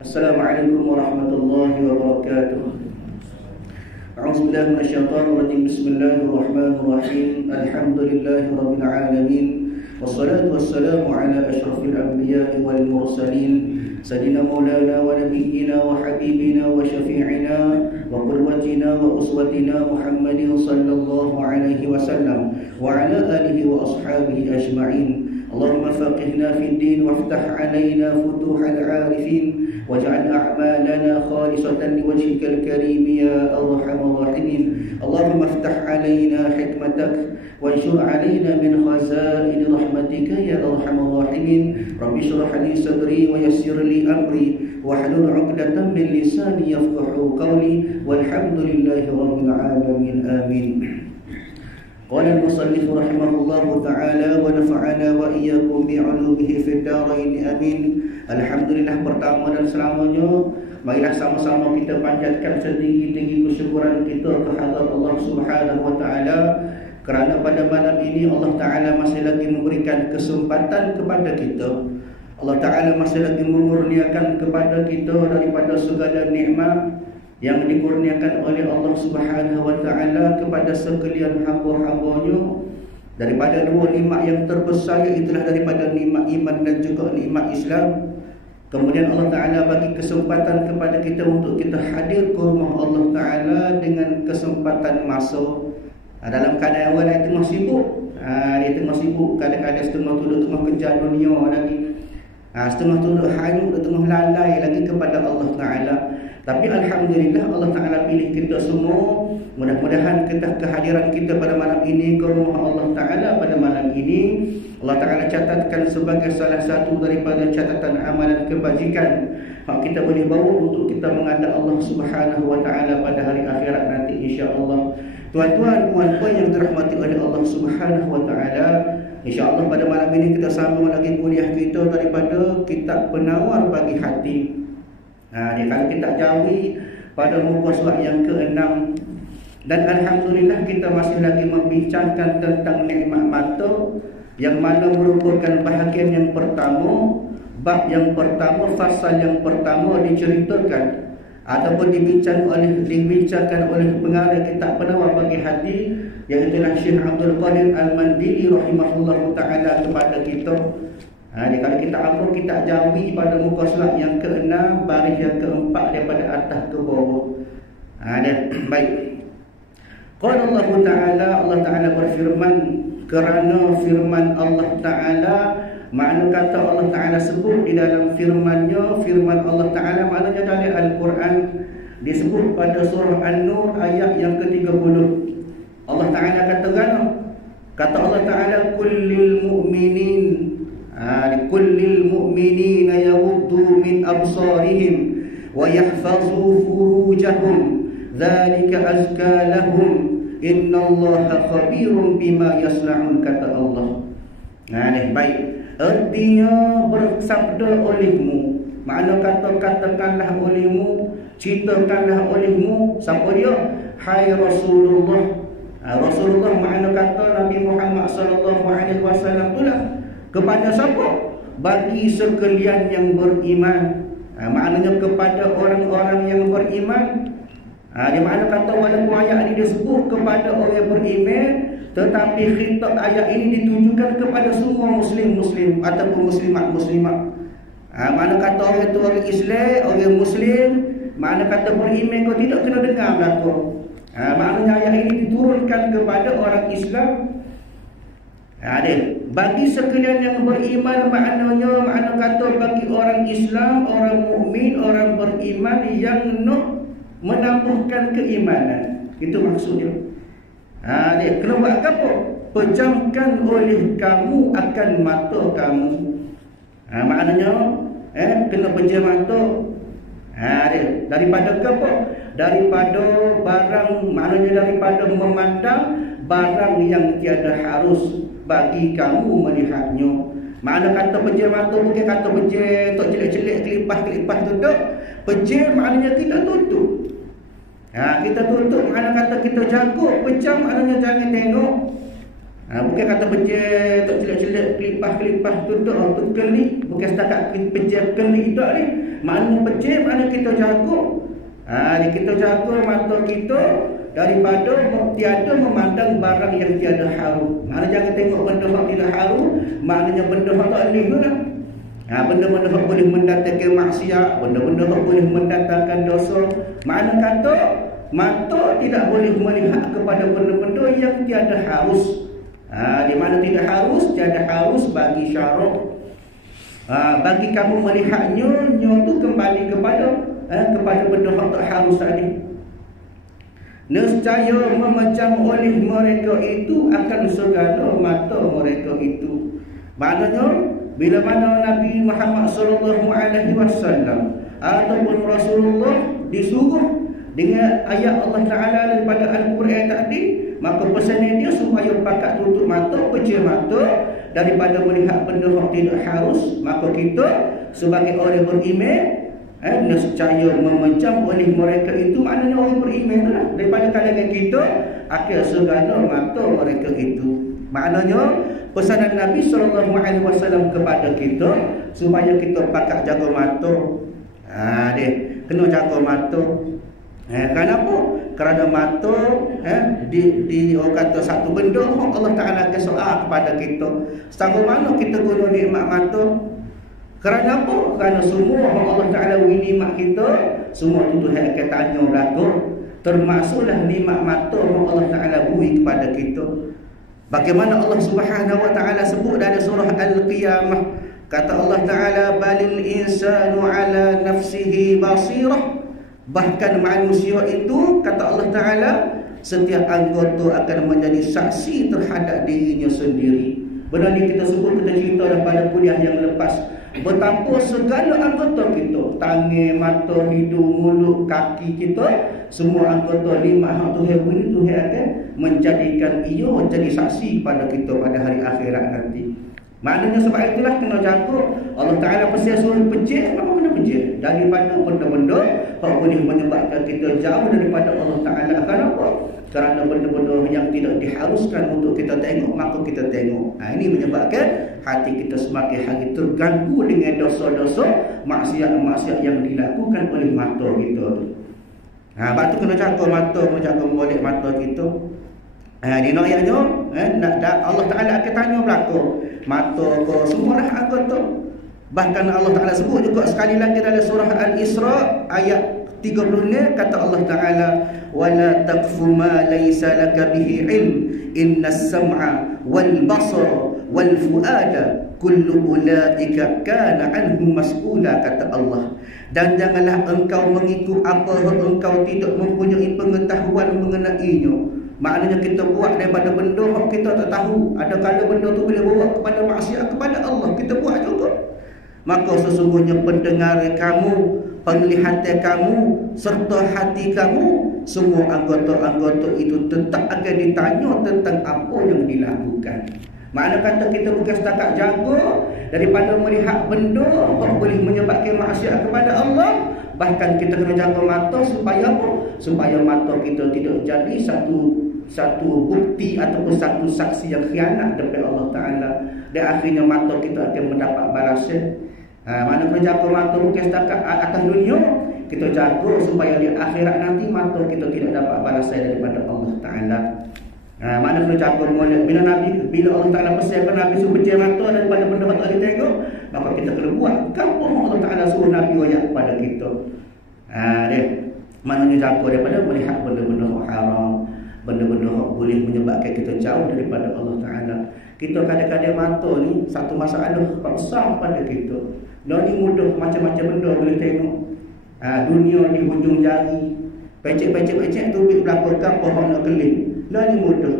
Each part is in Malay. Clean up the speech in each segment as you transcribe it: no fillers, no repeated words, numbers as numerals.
Assalamualaikum warahmatullahi wabarakatuh. A'udzubillahi minasyaitonir rajim. Bismillahirrahmanirrahim. Alhamdulillahirabbil alamin. Wassalatu wassalamu ala asyrafil anbiya'i wal mursalin. Sayyidina Maulana wa nabiyyina wa habibina wa syafi'ina wa qudwatina wa uswatina Muhammadin sallallahu alaihi wasallam wa ala alihi wa ashabihi ajma'in. Allahumma faqihna fid din waftah alaina futuhal 'arifin واجعل أعمالنا خالصة لوجهك الكريم يا أرحم الراحمين. اللهم افتح علينا حكمتك وانشر علينا من خزائن رحمتك يا أرحم الراحمين. رب اشرح لي صدري ويسر لي أمري واحلل عقدة من لساني يفقهوا قولي والحمد لله رب العالمين آمين. قال المصنف رحمه الله تعالى ونفعنا وإياكم بعلومه في الدارين آمين. Alhamdulillah, pertama dan selamanya marilah sama-sama kita panjatkan setinggi-tinggi kesyukuran kita kehadrat Allah Subhanahu wa taala kerana pada malam ini Allah taala masih lagi memberikan kesempatan kepada kita. Allah taala masih lagi memurniakan kepada kita daripada segala nikmat yang dikurniakan oleh Allah Subhanahu wa taala kepada sekalian hamba-hambanya. Daripada dua nikmat yang terbesar, itulah daripada nikmat iman dan juga nikmat Islam. Kemudian Allah Ta'ala bagi kesempatan kepada kita untuk kita hadir ke rumah Allah Ta'ala dengan kesempatan masa. Dalam keadaan awal dia tengah sibuk, dia tengah sibuk, kadang-kadang setengah tu dia tengah kejar dunia lagi, setengah tu dia hanyut, dia tengah lalai lagi kepada Allah Ta'ala. Tapi Alhamdulillah Allah Ta'ala pilih kita semua. Mudah-mudahan kehadiran kita pada malam ini ke rumah Allah Ta'ala pada malam ini Allah Ta'ala catatkan sebagai salah satu daripada catatan amalan kebajikan yang kita boleh bawa untuk kita menghadap Allah Subhanahu wa Ta'ala pada hari akhirat nanti insya-Allah. Tuan-tuan, puan-puan yang dirahmati oleh Allah Subhanahu wa Ta'ala, insya-Allah pada malam ini kita sambung lagi kuliah kita daripada kitab Penawar Bagi Hati. Kalau kita jawi pada muka surat yang ke-6, dan Alhamdulillah kita masih lagi membincangkan tentang nikmat mata, yang mana merupakan bahagian yang pertama, bab yang pertama, fasal yang pertama diceritakan ataupun dibincangkan oleh pengarang kitab Penawar Bagi Hati, iaitu Syekh Abdul Qadir Al-Mandili rahimahullahu taala kepada kita. Kalau kita ambil kita jawi pada muka surat yang ke-6 baris yang ke-4 daripada atas ke bawah. Baik. Qala Allah Ta'ala, Allah Ta'ala berfirman, kerana firman Allah Ta'ala, makna kata Allah Ta'ala sebut di dalam firman-Nya, firman Allah Ta'ala maknanya dari Al-Quran, disebut pada surah An-Nur ayat yang ke-30. Allah Ta'ala kata Allah Ta'ala, kullil mu'minin kullil mu'minina yaghuddu min absarihim wa yahfazu furujahum dzalika azka lahum innallaha khabirun bima yasna'un, kata Allah. Baik, artinya bersabda olehmu, makna katakanlah olehmu, ceritakanlah olehmu. Siapa dia? Hai Rasulullah. Rasulullah makna kata Nabi Muhammad sallallahu alaihi wasallam itulah. Kepada siapa? Bagi sekalian yang beriman. Maknanya kepada orang-orang yang beriman. Dia makna kata walaupun ayat ini disebut kepada orang yang beriman, tetapi khitab ayat ini ditujukan kepada semua muslim-muslim ataupun muslimat-muslimat. Makna kata orang itu orang Islam, orang Muslim, makna kata beriman kau tidak kena dengar belaka. Maknanya ayat ini diturunkan kepada orang Islam. Bagi sekalian yang beriman, makna kata bagi orang Islam, orang mukmin, orang beriman yang nak menambahkan keimanan. Itu maksudnya. Kena buat apa? Pejamkan oleh kamu akan mata kamu. Maknanya kena pejam mata. Daripada apa? Daripada barang, maknanya daripada memandang barang yang tiada harus bagi kamu melihatnya. Makna kata pejam mata bukan kata pejam tok celik-celik kelipas-kelipas tutup. Pejam maknanya kita tutup. Kita tutup makna kata kita jaga. Pejam maknanya jangan tengok. Bukan kata pejam tok celik-celik kelipas-kelipas tutup tu keli, bukan setakat pejam keli tok ni. Maknanya pejik, maknanya kita jaga. Kita jaga mata kita daripada tiada memandang barang yang tiada haru. Maknanya jangan tengok benda yang tidak haru, maknanya benda yang tak elok lah. Benda-benda yang boleh mendatangkan maksiat, benda-benda yang boleh mendatangkan dosa. Makna kata mata tidak boleh melihat kepada benda-benda yang tiada harus. Di mana tidak harus, tiada harus bagi syarak. Bagi kamu melihatnya, itu kembali kepada benda yang tak harus tadi. Nescaya memecam oleh mereka itu akan segala mata mereka itu. Maknanya bila mana Nabi Muhammad sallallahu alaihi wasallam ataupun Rasulullah disuruh dengan ayat Allah Taala daripada Al-Quran tadi, maka pesannya dia supaya pakat tutup mata, pejam mata daripada melihat benda yang tidak harus. Maka kita sebagai orang beriman nescaya memecam oleh mereka itu, maknanya orang beriman itulah daripada kalangan kita akan segala mata mereka itu. Maknanya pesanan Nabi SAW kepada kita supaya kita pakat jaga mata. Kena jaga mata. Kenapa? Kerana mata di orang kata satu benda Allah Ta'ala akan soal kepada kita. Setahu mana kita guna nikmat mata? Kerana apa? Kerana semua Allah Ta'ala beri nikmat kita, semua itu Tuhan akan tanya belakang. Termasuklah nikmat mata Allah Ta'ala beri kepada kita. Bagaimana Allah Subhanahu wa Ta'ala sebut dalam surah Al-Qiyamah, kata Allah Ta'ala, balil insanu ala nafsihi basirah. Bahkan manusia itu, kata Allah Ta'ala, setiap anggota akan menjadi saksi terhadap dirinya sendiri. Benda ni kita sebut, kita cerita pada kuliah yang lepas, betapa segala anggota kita, tangan, mata, hidung, mulut, kaki kita, semua anggota lima hak Tuhan beri, Tuhan akan menjadikan ia menjadi saksi pada kita pada hari akhirat nanti. Maknanya sebab itulah kena jaga. Allah Ta'ala pasti suruh pejik, maka kena pejik daripada benda-benda yang boleh menyebabkan kita jauh daripada Allah Ta'ala. Kenapa? Kerana benda-benda yang tidak diharuskan untuk kita tengok, maka kita tengok. Ini menyebabkan hati kita semakin hari terganggu dengan dosa-dosa, maksiat-maksiat yang dilakukan oleh mata kita tu. Sebab tu kena jaga mata, kena jaga molek mata kita. Di ayatnya Allah Ta'ala akan tanya belakang mata kau semua dah anggota. Bahkan Allah Ta'ala sebut juga sekali lagi dalam surah Al-Isra ayat 30, kata Allah Ta'ala, wala taqfu ma laysa laka bihi ilm innas sam'a wal basara wal fuada kullu ulaika kana anhu mas'ula, kata Allah. Dan janganlah engkau mengikut apa yang engkau tidak mempunyai pengetahuan mengenainya. Maknanya kita buat daripada benda yang kita tak tahu. Ada kala benda tu boleh bawa kepada maksiat kepada Allah, kita buat juga. Maka sesungguhnya pendengar kamu, penglihatan kamu, serta hati kamu, semua anggota-anggota itu tetap akan ditanya tentang apa yang dilakukan. Makna kata kita bukan setakat jaga daripada melihat benda yang boleh menyebabkan maksiat kepada Allah, bahkan kita kena jaga mata supaya apa? Supaya mata kita tidak jadi satu bukti ataupun satu saksi yang khianat daripada Allah Ta'ala, dan akhirnya mata kita akan mendapat balasan. Mana kena jaga mata bukan setakat atas dunia, kita jaga supaya di akhirat nanti mata kita tidak dapat balasan daripada Allah Ta'ala. Mana kena jaga molek. Bila Allah Ta'ala persiapkan Nabi suruh pejam mata daripada benda yang tak boleh tengok, maka kita kena buat apa Allah Ta'ala suruh Nabi ayat kepada kita. Maknanya jaga daripada melihat benda-benda yang haram, benda-benda yang boleh menyebabkan kita jauh daripada Allah Ta'ala. Kita kadang-kadang mata ni satu masalah besar pada kita. Dia ni mudah macam-macam benda boleh tengok. Dunia di hujung jari, pecek-pecek tu belakang pohon nak kelip. Dia ni mudah.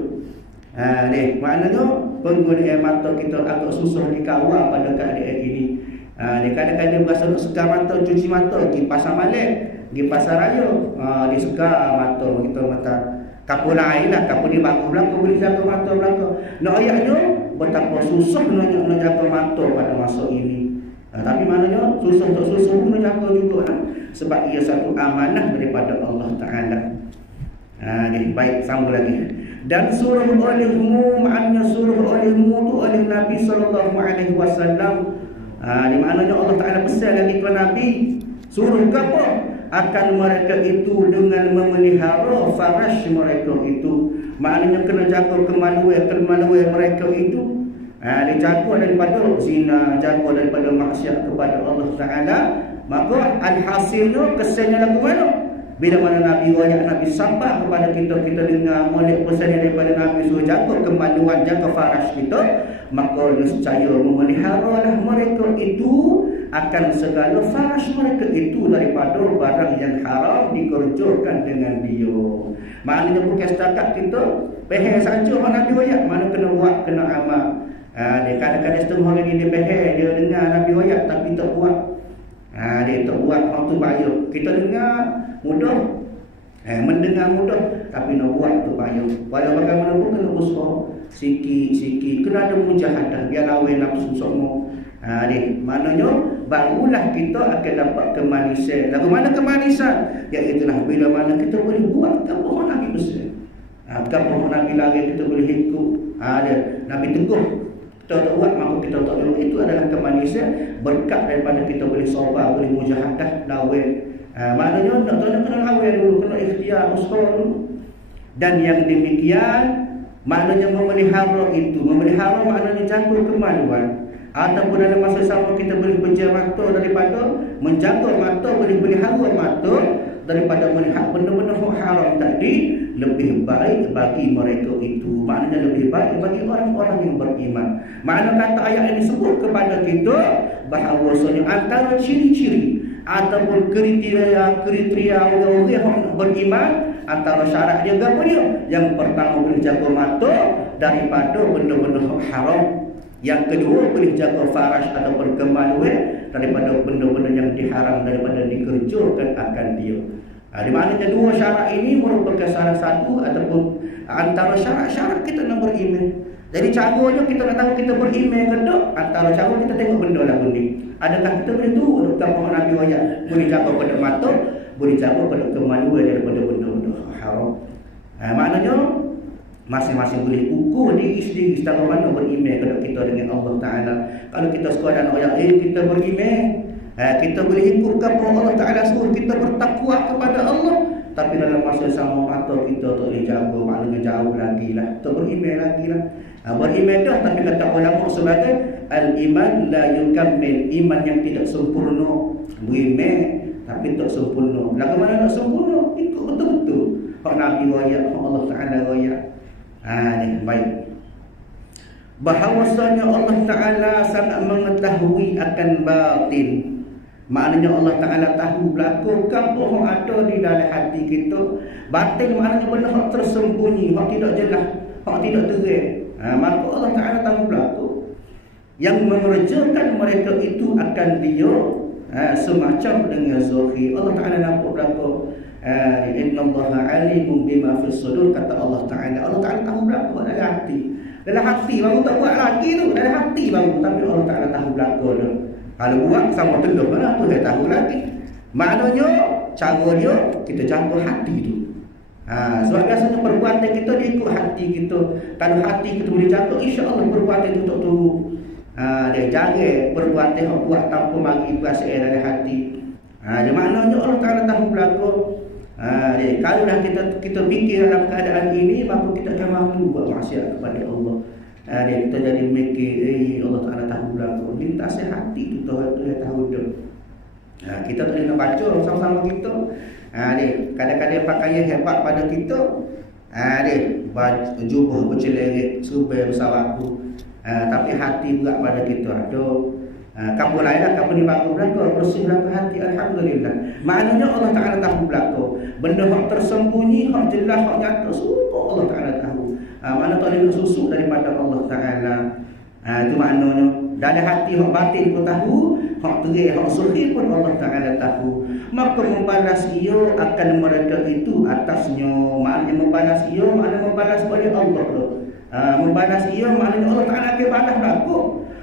Maknanya penggunaan mata kita agak susah dikawal pada keadaan ini. Kadang-kadang berasa nak segar mata, cuci mata, pergi pasar Malek, pergi pasar raya, dia segar mata kita mata. Kapur lain lah, kapur ni bagus belakang, boleh jaga mata belakang. Nak ayatnya betapa susah nak jaga mata pada masa ini. Tapi maknanya susah tak susah pun nak jaga juga lah. Sebab ia satu amanah daripada Allah Ta'ala. Baik, sambung lagi. Dan suruh olehmu, maknanya suruh olehmu tu oleh Nabi SAW. Di maknanya Allah Ta'ala pesan lagi kepada Nabi, Suruh apa? Akan mereka itu dengan memelihara farash mereka itu. Maknanya kena jaga kemaluan mereka itu. Dijaga daripada zina, jaga daripada maksiat kepada Allah Ta'ala. Maka alhasilnya kesannya lagu mana? Bila mana Nabi wayak Nabi sampah kepada kita dengar molek pesan daripada Nabi suruh jaga kemaluan, jaga farash kita, maka nescaya memeliharalah mereka itu akan segala farash mereka itu daripada barang yang haram dikerjakan dengan dia. Maknanya bukan setakat kita peher saja orang Nabi wayak, mana kena buat, kena amal. Dia kadang-kadang setengah orang ni dia peher, dia dengar Nabi wayak tapi tak buat. Dia tak buat, orang tu bahaya. Kita dengar mudah, mendengar mudah, tapi nak buat tu bahaya. Walau bagaimanapun kena usaha sikit-sikit, kena ada mujahadah biar lawan nafsu semua. Maknanya barulah kita akan dapat kemanisan. Lagu mana kemanisan? Iaitulah bila mana kita boleh buat apa orang Nabi besar. Apa orang Nabi lari kita boleh ikut. Nabi teguh. Kita tak buat, maka kita tak boleh. Itu adalah kemanisan berkat daripada kita boleh sabar, boleh mujahadah lawan. Maknanya tak tahu kena lawan dulu, kena ikhtiar, usaha dulu. Dan yang demikian maknanya memelihara itu. Memelihara maknanya jaga kemaluan. Ataupun dalam masa sama kita boleh berjaga mata daripada menjaga mata, boleh pelihara mata daripada melihat benda-benda haram tadi, lebih baik bagi mereka itu. Maknanya lebih baik bagi orang-orang yang beriman. Makna kata ayat ini sebut kepada kita bahawasanya antara ciri-ciri ataupun kriteria orang yang beriman, antara syarat dia apa dia? Yang pertama boleh jaga mata daripada benda-benda haram. Yang kedua boleh jaga farash ataupun kemaluan daripada benda-benda yang diharam, daripada dikerjakan akan dia. Di maknanya dua syarat ini merupakan salah satu ataupun antara syarat-syarat kita nak beriman. Jadi caranya kita nak tahu kita beriman ke tak, antara cara kita tengok benda lagu ni. Adakah kita boleh tahu tentang Nabi wayak boleh jaga pada mata, boleh jaga pada kemaluan daripada benda-benda haram. Maknanya masing-masing boleh ukur diri sendiri secara mana beriman kepada kita dengan Allah Ta'ala. Kalau kita sekadar nak ayat kita beriman, kita boleh ikut apa Allah Ta'ala suruh, kita bertakwa kepada Allah, tapi dalam masa sama mata kita tak boleh jaga, maknanya jauh lagi lah, tak beriman lagi lah. Beriman dah, tapi kata ulama sebagai al-iman la yukammil, iman yang tidak sempurna. Beriman tapi tak sempurna. Lagu mana nak sempurna? Ikut betul-betul hak Nabi wayak, hak Allah Ta'ala wayak. Baik. Bahawasanya Allah Ta'ala sangat mengetahui akan batin. Maknanya Allah Ta'ala tahu berlaku apa yang ada di dalam hati kita. Batin maknanya benda yang tersembunyi, yang tidak jelas, yang tidak terang. Maka Allah Ta'ala tahu berlaku. Yang mengerjakan mereka itu akan dia semacam dengan zahir. Allah Ta'ala nampak berlaku. Innallaha alimun bima fis sudur, kata Allah Ta'ala. Allah Ta'ala tahu berlaku dalam hati. Dalam hati baru tak buat lagi tu, dalam hati baru, tapi Allah Ta'ala tahu berlaku tu. Kalau buat sama telur mana tu dia tahu lagi. Maknanya cara dia kita jaga hati tu. Sebab biasanya perbuatan kita dia ikut hati kita. Kalau hati kita boleh jaga, insya-Allah perbuatan itu tak turun. Dia jaga perbuatan yang buat tanpa bagi perasaan dalam hati. Dia maknanya Allah Ta'ala tahu berlaku. Kalau dah kita fikir dalam keadaan ini, maka kita akan mahu buat maksiat kepada Allah. Kita jadi mikir, Allah Ta'ala tahu berlaku. Lintas hati tu dia tahu dia. Kita tak boleh baca sama-sama kita. Kadang-kadang pakaian hebat pada kita. Jubah berceleret, subai besar aku. Tapi hati berat pada kita. Kamu lain lah, kamu ni bagus belaka, bersih belaka hati, alhamdulillah. Maknanya Allah Ta'ala tahu belaka. Benda yang tersembunyi, yang jelas, yang nyata, semua Allah Ta'ala tahu. Mana tak boleh susuk daripada Allah Ta'ala. Itu maknanya dalam hati yang batin pun tahu, yang terang, yang suhir pun Allah Ta'ala tahu. Maka membalas ia akan mereka itu atasnya. Maknanya membalas ia, maknanya membalas oleh Allah. Membalas ia, maknanya Allah Ta'ala akan balas belaka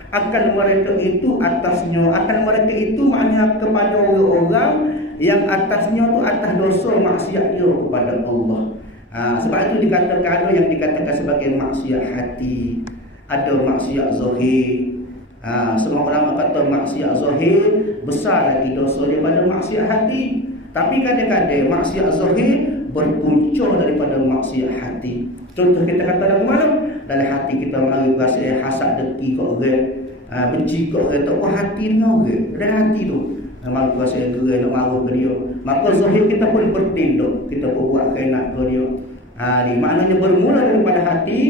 akan mereka itu atasnya. Akan mereka itu maknanya kepada orang-orang yang atasnya tu atas dosa maksiat dia kepada Allah. Sebab itu dikatakan ada yang dikatakan sebagai maksiat hati, ada maksiat zahir. Semua orang kata maksiat zahir besar lagi dosa daripada maksiat hati. Tapi kadang-kadang maksiat zahir berpunca daripada maksiat hati. Contoh kita kata lagu mana? Dalam hati kita mari rasa hasad dengki kat orang, benci kat orang, tak puas hati dengan orang. Dalam hati tu mari rasa gerai nak marah ke dia. Maka zahir kita pun bertindak, kita pun buat kainak ke dia. Ni maknanya bermula daripada hati.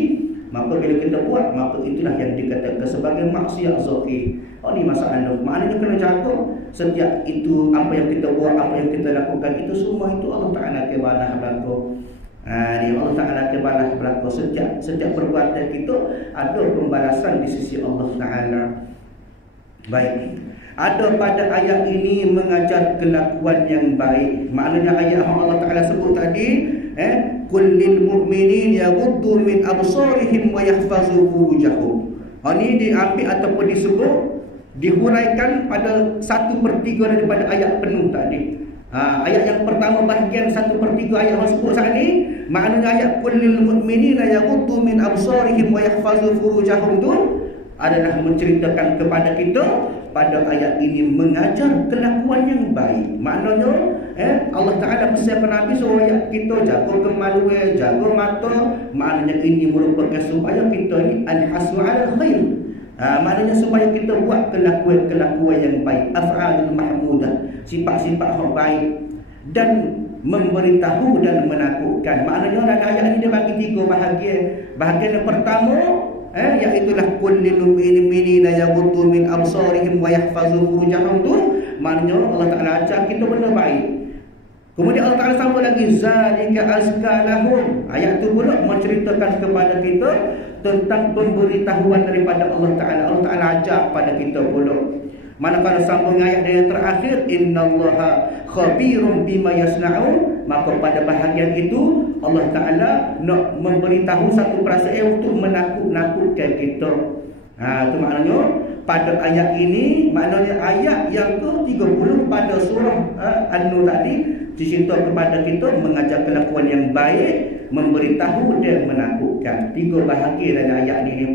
Maka bila kita buat, maka itulah yang dikatakan sebagai maksiat zahir. Ni masalah. Maknanya kena jaga setiap itu, apa yang kita buat, apa yang kita lakukan, itu semua itu Allah Ta'ala kebalah berlaku. Ni Allah Ta'ala kebalah berlaku. Setiap perbuatan kita ada pembalasan di sisi Allah Ta'ala. Baik. Ada pada ayat ini mengajar kelakuan yang baik. Maknanya ayat Allah Ta'ala sebut tadi, kullil mu'minin yaghuddu min absarihim wa yahfazu furujahum. Ini diambil ataupun disebut, dihuraikan pada 1/3 daripada ayat penuh tadi. Ayat yang pertama bahagian 1/3 ayat yang sebut saat ini, maknanya ayat kullil mu'minina yaghuddu min absarihim wa yahfazu furujahum tu adalah menceritakan kepada kita pada ayat ini mengajar kelakuan yang baik. Maknanya Allah Ta'ala pesan kepada Nabi supaya kita jaga kemaluan, jaga mata. Maknanya ini merupakan supaya kita ni al-hasu ala khair. Maknanya supaya kita buat kelakuan-kelakuan yang baik, af'alul mahmudah, sifat-sifat yang baik, dan memberitahu dan menakutkan. Maknanya dalam ayat ini dia bagi 3 bahagian. Bahagian yang pertama iaitulah kullil mu'minina yaghuddu min absarihim wa yahfazu furujahum tu. Maknanya Allah Ta'ala ajar kita benda baik. Kemudian Allah Ta'ala sambung lagi, zalika azka lahum. Ayat tu pula menceritakan kepada kita tentang pemberitahuan daripada Allah Ta'ala. Allah Ta'ala ajar pada kita pula. Manakala sambung ayat yang terakhir, innallaha khabirum bima yasna'un. Maka pada bahagian itu Allah Ta'ala nak memberitahu satu perasaan untuk menakut-nakutkan kita. Itu maknanya pada ayat ini, maknanya ayat yang ke-30 pada surah An-Nur tadi dicerita kepada kita mengajar kelakuan yang baik, memberitahu dan menakutkan. 3 bahagian dalam ayat ini.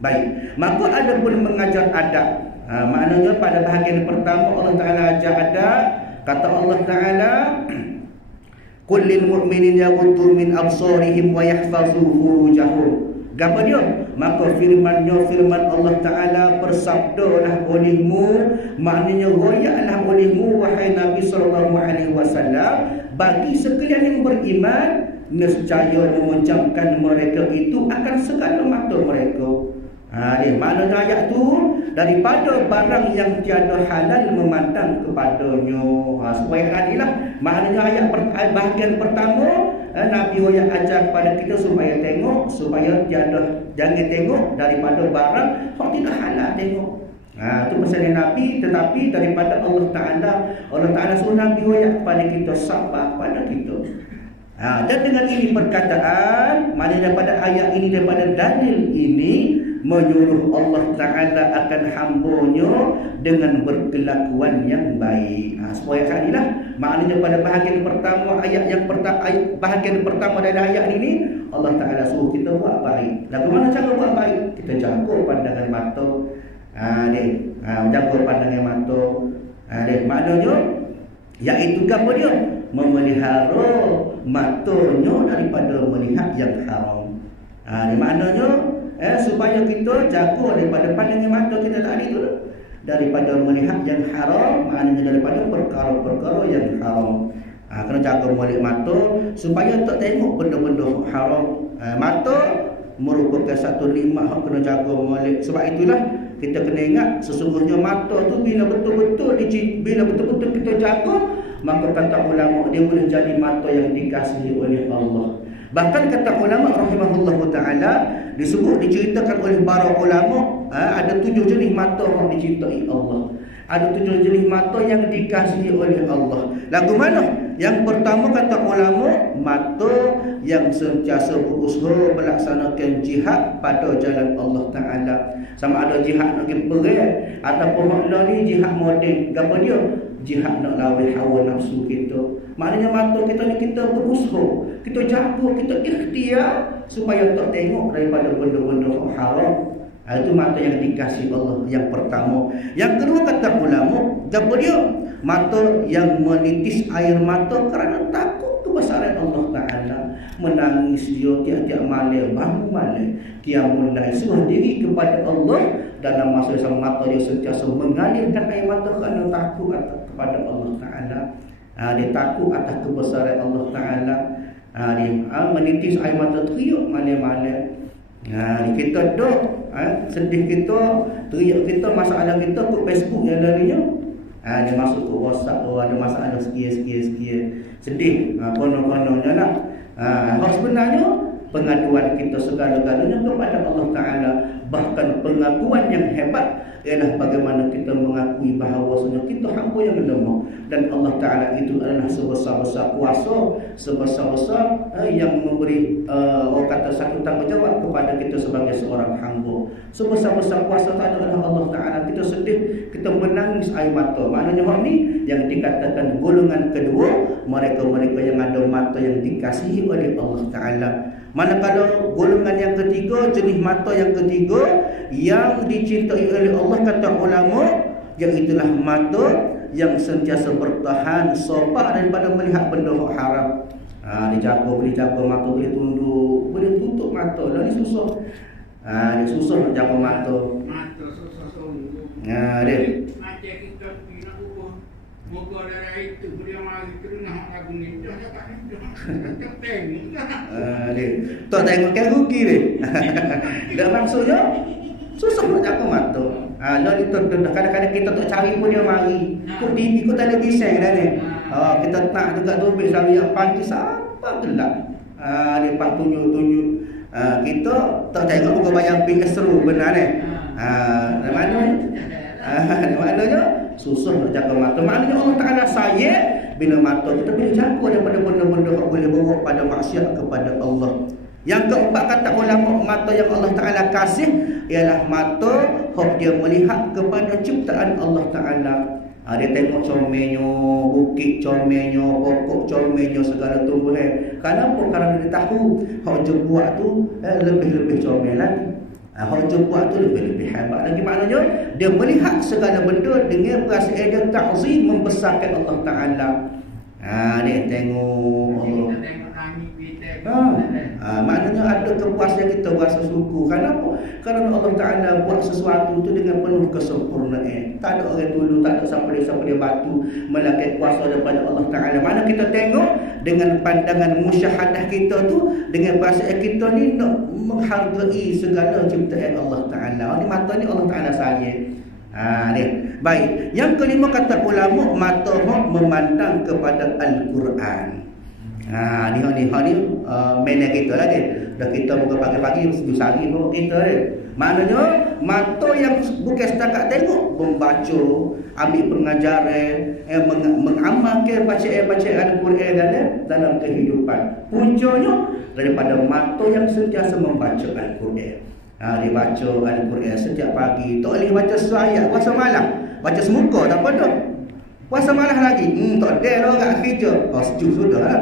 Baik. Maka ada pun mengajar adab. Maknanya pada bahagian pertama Allah Ta'ala ajar adab. Kata Allah Ta'ala, kullil mu'minin yaghuddu min absarihim wa yahfazu furujahum. Apa dia? Maka firman Allah Ta'ala, bersabdalah olehmu, maknanya royaklah olehmu wahai Nabi SAW, bagi sekalian yang beriman, nescaya memejamkan mereka itu akan segala mata mereka. Maknanya ayat tu daripada barang yang tiada halal memandang kepadanya. Supaya adilah. Maknanya ayat bahagian pertama, Nabi yang ajar kepada kita supaya tengok, supaya jangan tengok daripada barang yang tidak halal tengok. Itu pesan Nabi, tetapi daripada Allah Ta'ala suruh Nabi yang kepada kita, sabar kepada kita. Dan dengan ini perkataan, maknanya daripada ayat ini, daripada dalil ini, menyuruh Allah Ta'ala akan hamba-Nya dengan berkelakuan yang baik. Supaya kalilah, maknanya pada bahagian pertama bahagian pertama dari ayat ini, Allah Ta'ala suruh kita buat baik. Lagu mana cara buat baik? Kita jaga pandangan mata. Jaga pandangan mata. Maknanya iaitu apa dia? Memelihara matanya daripada melihat yang haram. Maknanya supaya kita jaga daripada pandangan mata kita tadi tu, daripada melihat yang haram, maknanya daripada perkara-perkara yang haram. Kena jaga molek mata supaya tak tengok benda-benda haram. Mata merupakan satu nikmat yang kena jaga molek. Sebab itulah kita kena ingat sesungguhnya mata tu bila betul-betul kita jaga, maka kata ulama dia boleh jadi mata yang dikasihi oleh Allah. Bahkan kata ulama rahimahullahu ta'ala, diceritakan oleh para ulama, ada 7 jenis mata yang dicintai Allah. Ada 7 jenis mata yang dikasihi oleh Allah. Lagu mana? Yang pertama kata ulama, mata yang sentiasa berusaha melaksanakan jihad pada jalan Allah Ta'ala. Sama ada jihad nak pergi perang, ataupun makna ni jihad moden. Apa dia? Jihad nak lawan hawa nafsu kita. Maknanya mata kita ni kita berusaha, kita jaga, kita ikhtiar supaya tak tengok daripada benda-benda haram. Itu mata yang dikasih Allah yang pertama. Yang kedua kata ulama, apa dia? Mata yang menitis air mata kerana takut kebesaran Allah Ta'ala. Menangis dia tiap-tiap malam, bangun malam, qiyamul lail, serah diri kepada Allah. Dalam masa yang mata dia sentiasa mengalirkan air mata kerana takut kepada Allah Ta'ala. Dia takut atas kebesaran Allah Ta'ala. Dia menitis air mata, teriak malam-malam. Kita duduk sedih kita, teriak kita, masalah kita ke Facebook yang larinya. Dia masuk ke WhatsApp, ada masalah sekian sedih, konon-kononnya lah. Sebenarnya pengaduan kita segala-galanya kepada Allah Ta'ala. Bahkan pengakuan yang hebat ialah bagaimana kita mengakui bahawasanya kita hamba yang lemah, dan Allah Ta'ala itu adalah sebesar-besar kuasa, sebesar-besar yang memberi orang kata satu tanggungjawab kepada kita sebagai seorang hamba. Sebesar-besar kuasa itu adalah Allah Ta'ala. Kita sedih, kita menangis air mata. Maknanya orang ni yang dikatakan golongan kedua, mereka-mereka yang ada mata yang dikasihi oleh Allah Ta'ala. Manakala golongan yang ketiga, jenis mata yang ketiga yang dicintai oleh Allah, kata ulama, iaitulah mata yang sentiasa bertahan sopak daripada melihat benda haram. Boleh jaga mata, boleh tunduk, boleh tutup mata. Dia susah. Dia susah nak jaga mata. Mata susah sungguh. Dia Macam kita pergi nak ubah moga dari itu, dia mari tengah lagu ni. Dia tak ni. Tengok dah. Dia tak tengok kan rugi dia. Dah maksudnya susah nak jaga mata. Kadang-kadang kita tak cari pun dia mari. Kau ikut televisi dah ni. Kita tak juga tu ambil selalu yang pagi siapa gelap. Dia pak tunjuk-tunjuk. Kita tak tengok bukan bayang ping seru benar ni. Maknanya susah nak jaga mata. Maknanya Allah Ta'ala sayang bila mata kita boleh jaga daripada benda-benda yang boleh bawa pada maksiat kepada Allah. Yang keempat kata ulama, mata yang Allah Ta'ala kasih ialah mata yang dia melihat kepada ciptaan Allah Ta'ala. Dia tengok comelnya bukit, comelnya pokok, comelnya segala tumbuhan. Kenapa? Kerana dia tahu hak dia buat tu lebih-lebih comel lagi. Hak dia buat tu lebih-lebih hebat lagi. Maknanya dia melihat segala benda dengan perasaan dia ta'zim, membesarkan Allah Ta'ala. Dia tengok Allah. Maknanya ada kepuasan kita rasa syukur. Kenapa? Kerana Allah Ta'ala buat sesuatu tu dengan penuh kesempurnaan. Tak ada orang tolong, tak ada siapa dia bantu, melainkan kuasa daripada Allah Ta'ala. Mana kita tengok dengan pandangan musyahadah kita tu, dengan perasaan kita ni nak menghargai segala ciptaan Allah Ta'ala. Ni mata ni Allah Ta'ala sayang. Ni. Baik. Yang kelima kata ulama, mata memandang kepada Al-Quran. Ni mana kita lah dia. Dah kita buka pagi-pagi sehari pun kita dia. Maknanya mata yang bukan setakat tengok, membaca, ambil pengajaran, mengamalkan bacaan Al-Quran dalam kehidupan. Puncanya daripada mata yang sentiasa membaca Al-Quran. Dia baca Al-Quran setiap pagi. Tak boleh baca seayat, puasa malam. Baca semuka tak apa dah. Puasa malam lagi. Tak ada lah kat kerja. Sejuk sudah lah.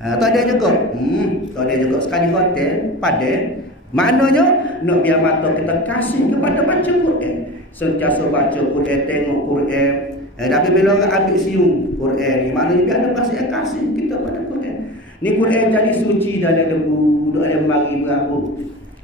Tak ada juga. Tak ada juga. Sekali hotel, padan. Maknanya nak biar mata kita kasih kepada baca Quran. Sentiasa baca Quran, tengok Quran. Tapi bila orang ambil siung Quran ni, maknanya biar ada perasaan kasih kita pada Quran. Ni Quran jadi suci dalam debu, dalam mari berabuk.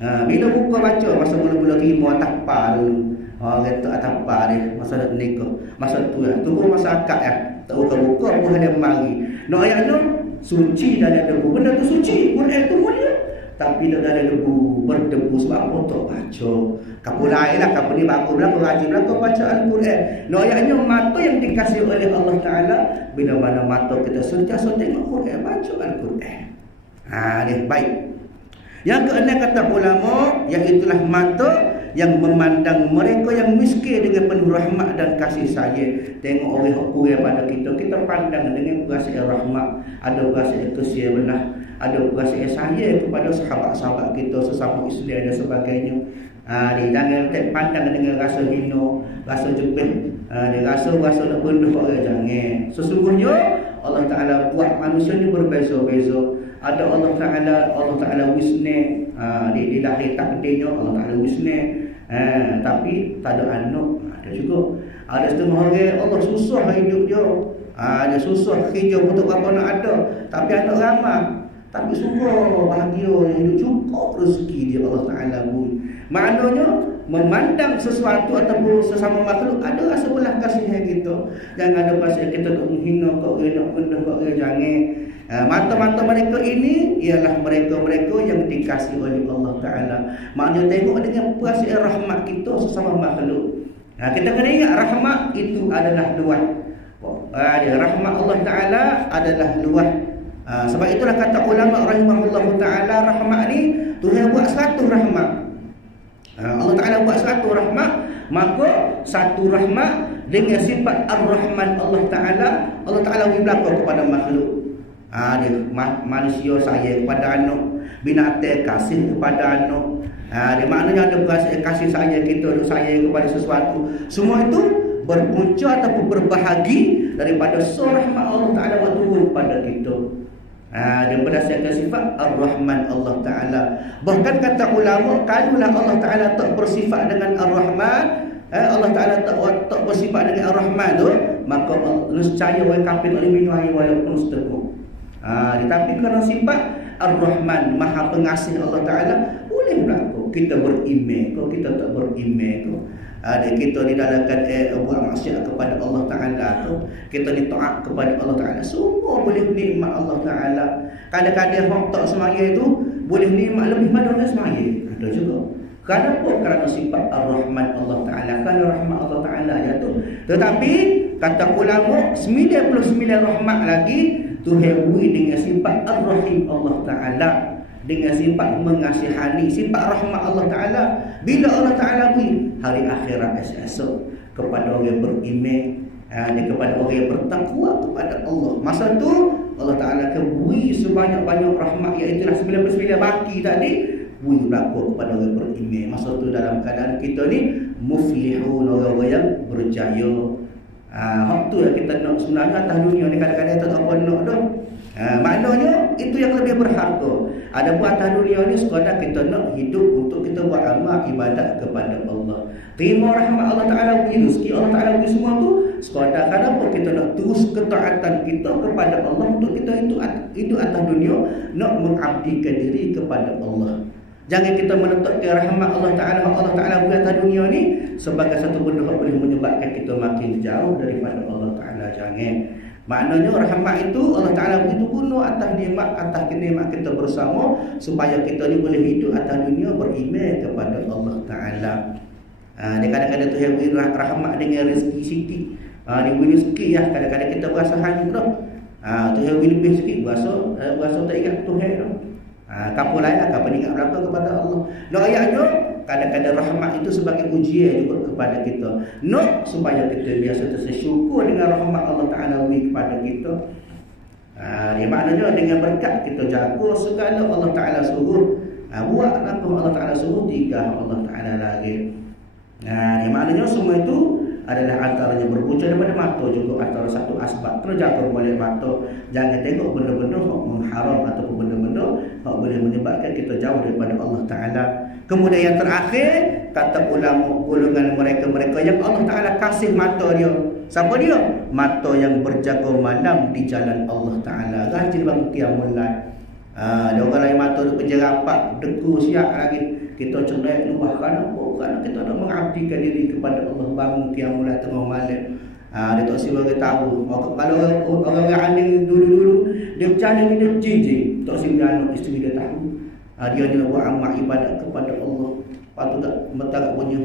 Bila buka baca masa mula-mula terima tapar dulu. Kata tapar dia masa nak nikah. Masa tu lah. Tu pun masa akad ya. Tak buka-buka pun ada mari. Nak ayatnya suci dalam debu. Benda tu suci. Quran tu mulia. Tapi dah dalam debu, berdebu sebab apa tak baca. Kapul lain lah, kapul ni bagus belakang, rajin belakang baca Al-Quran. No, ayatnya mata yang dikasih oleh Allah Ta'ala, bila mana mata kita sentiasa tengok Quran, baca Al-Quran. Ni baik. Yang keenam kata ulama, iaitulah mata yang memandang mereka yang miskin dengan penuh rahmat dan kasih sayang. Tengok orang yang kurang pada kita, kita pandang dengan perasaan rahmat, ada perasaan kesian belah, ada perasaan sayang kepada sahabat-sahabat kita, sesama Islam dan sebagainya. Jangan pandang dengan rasa hina, rasa jepit, dia rasa nak bunuh orang, jangan. Sesungguhnya Allah Ta'ala buat manusia ni berbeza-beza. Ada Allah Ta'ala wisne, di lahir takdirnya Allah Ta'ala wisne. Tapi tak ada anak. Ada juga. Ada setengah orang Allah susah hidup dia. Dia susah kerja untuk apa nak ada. Tapi anak ramai. Tapi suka bahagia hidup cukup rezeki dia Allah Ta'ala pun. Maknanya memandang sesuatu ataupun sesama makhluk ada rasa belas kasihan kita. Jangan ada pasal kita nak menghina kau nak benda kau jangan. Mata-mata mereka ini ialah mereka-mereka yang dikasihi oleh Allah Ta'ala. Maknanya tengok dengan perasaan rahmat kita sesama makhluk. Kita kena ingat rahmat itu adalah luas. Rahmat Allah Ta'ala adalah luas. Sebab itulah kata ulama rahimahullah Ta'ala, rahmat ni Tuhan buat satu rahmat. Allah Ta'ala buat satu rahmat, maka satu rahmat dengan sifat ar-Rahman Allah Ta'ala, Allah Ta'ala beri belakang kepada makhluk. Dia manusia sayang kepada anak, binatang kasih kepada anak. Dia maknanya ada perasaan kasih sayang kita, ada sayang kepada sesuatu. Semua itu berpunca ataupun berbahagi daripada rahmat Allah Ta'ala yang turun kepada kita. Dia berdasarkan sifat Ar-Rahman Allah Ta'ala. Bahkan kata ulama, kalaulah Allah Ta'ala tak bersifat dengan Ar-Rahman, Allah Ta'ala tak bersifat dengan Ar-Rahman tu, maka nescaya orang kafir boleh minum air walaupun seteguk. Tetapi kerana sifat Ar-Rahman, Maha Pengasih Allah Ta'ala, boleh berlaku kita beriman. Kalau kita tak beriman, kita didalangkan buat maksiat kepada Allah Ta'ala, kita ditaat kepada Allah Ta'ala, semua boleh nikmat Allah Ta'ala. Kadang-kadang orang tak semaya itu boleh nikmat lebih pada orang semaya. Ada juga. Kenapa? Kerana sifat Ar-Rahman Allah Ta'ala, kerana rahmat Allah Ta'ala jatuh. Tetapi kata ulama 99 rahmat lagi Tuhan beri dengan sifat Ar-Rahim Allah Ta'ala, dengan sifat mengasihani, sifat rahmat Allah Ta'ala. Bila Allah Ta'ala beri hari akhirat esok kepada orang yang beriman, kepada orang yang bertakwa kepada Allah, masa tu Allah Ta'ala akan beri sebanyak-banyak rahmat, iaitu 99 baki tadi, beri berlaku kepada orang yang beriman. Masa tu dalam keadaan kita ni muflihun, orang-orang yang berjaya. Hak tu yang kita nak sebenarnya atas dunia ni kadang-kadang tak tahu apa nak dah. Maknanya itu yang lebih berharga. Ada buat atas dunia ni sekadar kita nak hidup untuk kita buat amal ibadat kepada Allah. Terima rahmat Allah Ta'ala, beri rezeki Allah Ta'ala, beri semua tu sekadar kenapa kita nak terus ketaatan kita kepada Allah untuk kita hidup atas dunia, nak mengabdikan diri kepada Allah. Jangan kita meletakkan rahmat Allah Ta'ala, Allah Ta'ala beri atas dunia ni sebagai satu benda yang boleh menyebabkan kita makin jauh daripada Allah Ta'ala. Jangan. Maknanya rahmat itu Allah Ta'ala beri tu guna atas nikmat kita bersama, supaya kita ni boleh hidup atas dunia beriman kepada Allah Ta'ala. Dia kadang-kadang Tuhan beri rahmat dengan rezeki sikit. Dia beri rezeki ya, kadang-kadang kita berasa hanyut dah. Tuhan beri lebih sikit, berasa tak ingat Tuhan dah. Kapal lain lah, kapal ingat belakang kepada Allah. Nak ayatnya kadang-kadang rahmat itu sebagai ujian juga kepada kita. Nak supaya kita biasa tersyukur dengan rahmat Allah Ta'ala beri kepada kita. Dia maknanya dengan berkat kita jaga segala Allah Ta'ala suruh. Buat apa Allah Ta'ala suruh, tiga Allah Ta'ala lagi. Dia maknanya semua itu adalah antaranya berpunca daripada mata juga, antara satu asbab. Kena jaga boleh mata. Jangan tengok benda-benda yang mengharam ataupun benda-benda yang boleh menyebabkan kita jauh daripada Allah Ta'ala. Kemudian yang terakhir, kata ulama, golongan mereka-mereka yang Allah Ta'ala kasih mata dia. Siapa dia? Mata yang berjaga malam di jalan Allah Ta'ala. Rajin bangun qiyamul lail. Ada orang lain mata duk kerja rapat, deku siap lagi. Kita cerai keluar kerana kita nak mengabdikan diri kepada Allah, bangun qiyamul lail tengah malam. Dia tak siapa dia tahu. Kalau orang alim dulu-dulu dia berjalan dia jinjing, tak siapa anak isteri dia tahu. Dia ni buat amal ibadat kepada Allah. Patut tak mentak punya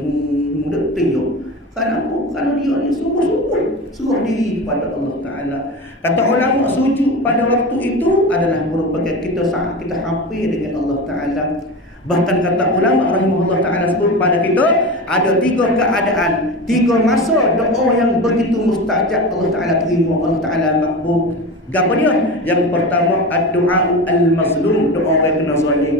muda tinjuk. Kerana dia ni sungguh-sungguh suruh diri kepada Allah Ta'ala. Kata ulama, sujud pada waktu itu adalah merupakan kita saat kita hampir dengan Allah Ta'ala. Bahkan kata ulama rahimahullah Ta'ala sebut pada kita ada 3 keadaan, 3 masa doa yang begitu mustajab Allah Ta'ala terima, Allah Ta'ala makbul. Apa dia? Yang pertama, ad-du'a al-mazlum, doa orang kena zalim.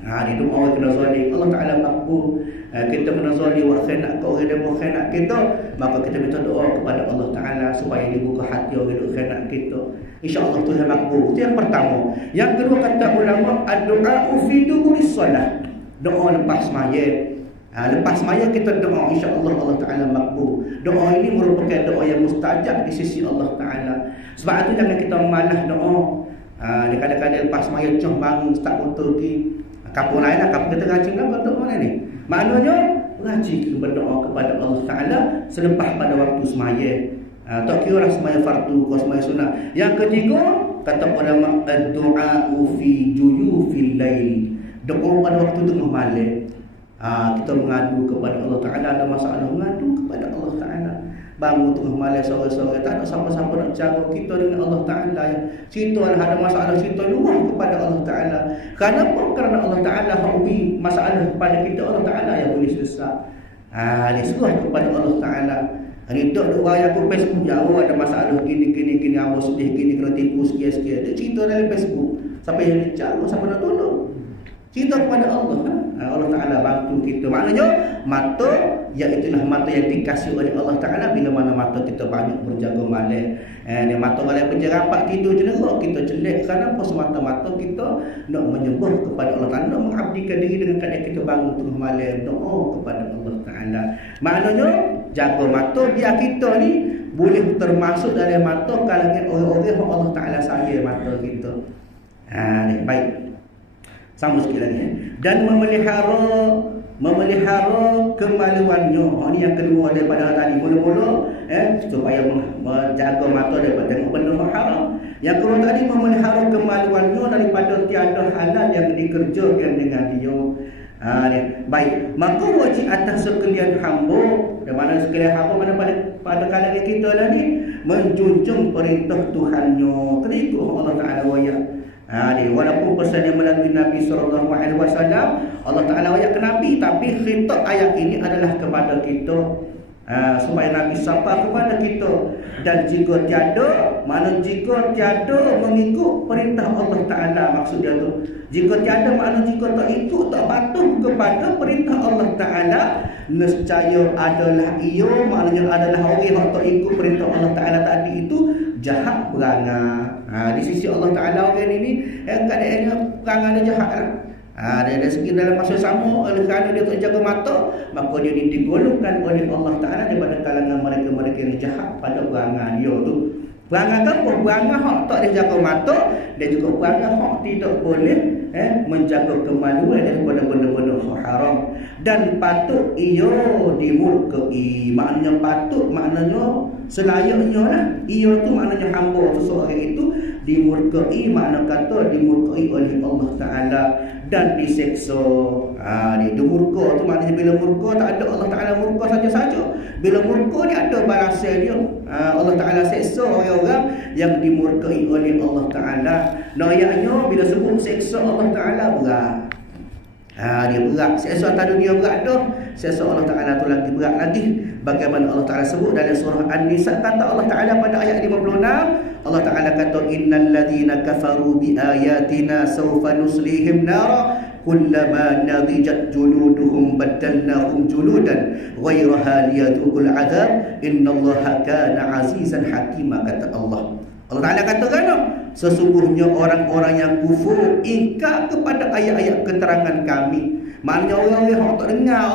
Dia doa orang kena zalim, Allah Ta'ala makbul. Kita kena zalim wa khianat ke orang dia buat khianat kita, maka kita minta doa kepada Allah Ta'ala supaya dibuka hati orang yang khianat kita. InsyaAllah Tuhan makbul. Itu yang pertama. Yang kedua kata ulama, ad-du'a fi duburis solat, doa lepas sembahyang. Lepas semaya kita doa, insya-Allah Allah Taala makbul. Doa ini merupakan doa yang mustajab di sisi Allah Taala. Sebab itu jangan kita malas doa. Dia kadang-kadang lepas semaya cuma bangun start motor pergi. Kapur lain lah, kapur kita ngaji berapa doa ni. Maknanya ngaji kita berdoa kepada Allah Taala selepas pada waktu semaya. Tak kira lah semaya fardu atau semaya sunat. Yang ketiga, kata ulama, ad-du'a fi juyufil lail. Doa pada waktu tengah malam. Kita mengadu kepada Allah Ta'ala, ada masalah mengadu kepada Allah Ta'ala. Bangun tengah malam sore-sore, tak ada siapa-siapa nak cara kita dengan Allah Ta'ala. Cerita ada masalah, cerita luar kepada Allah Ta'ala. Kenapa? Kerana Allah Ta'ala hawi masalah kepada kita, Allah Ta'ala yang boleh selesai. Dia suruh kepada Allah Ta'ala. Ini dok wayang ke Facebook, ya Allah ada masalah gini awak sedih gini, kena tipu sekian-sekian. Dia cerita dalam Facebook. Siapa yang dicari, siapa nak tolong? Cerita kepada Allah. Allah Ta'ala bantu kita. Maknanya mata, iaitulah mata yang dikasih oleh Allah Ta'ala. Bila mana mata kita banyak berjaga malam, mata malam berjerapat tidur je nerok, kita jelek. Kenapa? Semata-mata kita nak menyembah kepada Allah Ta'ala, nak mengabdikan diri dengan keadaan kita bangun tengah malam doa kepada Allah Ta'ala. Maknanya jaga mata biar kita ni boleh termasuk dalam mata kalangan orang-orang yang Allah Ta'ala sayang mata kita. Baik. Sama sikit lagi. Dan memelihara kemaluannya. Ini yang kedua daripada tadi. Mula-mula supaya menjaga mata daripada tengok benda haram. Yang kedua tadi, memelihara kemaluannya daripada tiada halal yang dikerjakan dengan dia. Baik, maka wajib atas sekalian hamba, dan mana sekalian hamba mana pada kalangan kita lah ni, menjunjung perintah Tuhannya. Kena ikut Allah Ta'ala wayak. Walaupun pesan yang melalui Nabi SAW, Allah Ta'ala wayak ke Nabi, tapi khitab ayat ini adalah kepada kita, supaya Nabi sapa kepada kita. Dan jika tiada mengikut perintah Allah Ta'ala, maksud dia tu, jika tiada makna jika tak ikut, tak patuh kepada perintah Allah Ta'ala, nescaya adalah ia, maknanya adalah orang yang tak ikut perintah Allah Ta'ala tadi itu jahat perangai. Di sisi Allah Ta'ala orang ini keadaannya perangai dia jahat lah. Dari segi dalam masa sama, oleh kerana dia tak jaga mata, maka dia digolongkan oleh Allah Ta'ala daripada kalangan mereka-mereka yang jahat pada perangai dia tu. Perangai apa? Perangai hak tak dia jaga mata, dan juga perangai hak tidak boleh menjaga kemaluan daripada benda-benda haram. Dan patut ia dimurkai. Maknanya patut, maknanya selayaknya lah. Ia tu maknanya hamba seseorang itu dimurkai, makna kata dimurkai oleh Allah Ta'ala dan diseksa. Dimurka tu maknanya bila murka tak ada Allah Ta'ala murka saja-saja. Bila murka ni ada balasan dia. Allah Ta'ala seksa orang-orang yang dimurkai oleh Allah Ta'ala. Ayatnya bila sebut seksa Allah Ta'ala berat. Dia berat. Seksa atas dunia berat dah. Seksa Allah Ta'ala tu lagi berat lagi. Bagaimana Allah Ta'ala sebut dalam surah An-Nisa, kata Allah Ta'ala pada ayat 56, Allah Ta'ala kata, innal ladzina kafaru bi ayatina sawfa nuslihim nara kullama nadijat juluduhum baddalnahum juludan ghayraha liyadhuqul azab innallaha kana azizan hakima, kata Allah. Allah Ta'ala katakan, sesungguhnya orang-orang yang kufur ingkar kepada ayat-ayat keterangan kami. Maknanya orang-orang yang tak dengar